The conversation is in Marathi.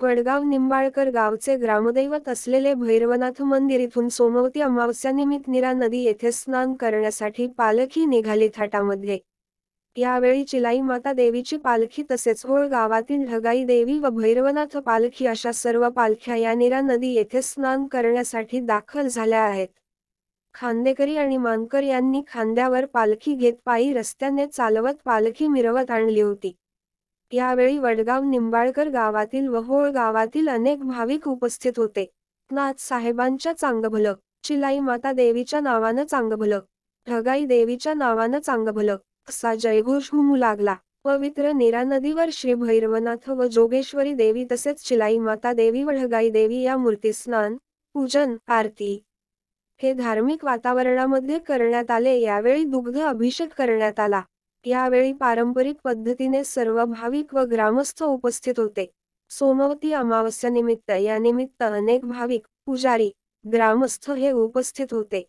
वडगाव निंबाळकर गावचे ग्रामदैवत असलेले भैरवनाथ मंदिर इथून सोमवती अमावस्यानिमित्त नीरा नदी येथे स्नान करण्यासाठी पालखी निघाली थाटामध्ये। यावेळी चिलाई माता देवीची पालखी तसेच होळ गावातील ढगाई देवी व भैरवनाथ पालखी अशा सर्व पालख्या या नीरा नदी येथे स्नान करण्यासाठी दाखल झाल्या आहेत। खांदेकरी आणि मानकर यांनी खांद्यावर पालखी घेत पायी रस्त्याने चालवत पालखी मिरवत आणली होती। यावेळी वडगाव निंबाळकर गावातील व होळ गावातील अनेक भाविक उपस्थित होते। नाथ साहेबांच्या चांगभलं, चिलाई माता देवीच्या नावानं चांगभलं, ढगाई देवीच्या नावानं चांगभलं असा जयघोष घुमू लागला। पवित्र नीरा नदीवर श्री भैरवनाथ व जोगेश्वरी देवी तसेच चिलाई माता देवी व ढगाई देवी या मूर्ती स्नान, पूजन, आरती हे धार्मिक वातावरणामध्ये करण्यात आले। यावेळी दुग्ध अभिषेक करण्यात आला। यावेळी पारंपरिक पद्धतीने सर्व भाविक व ग्रामस्थ उपस्थित होते। सोमवती अमावस्यानिमित्त यानिमित्त अनेक भाविक, पुजारी, ग्रामस्थ हे उपस्थित होते।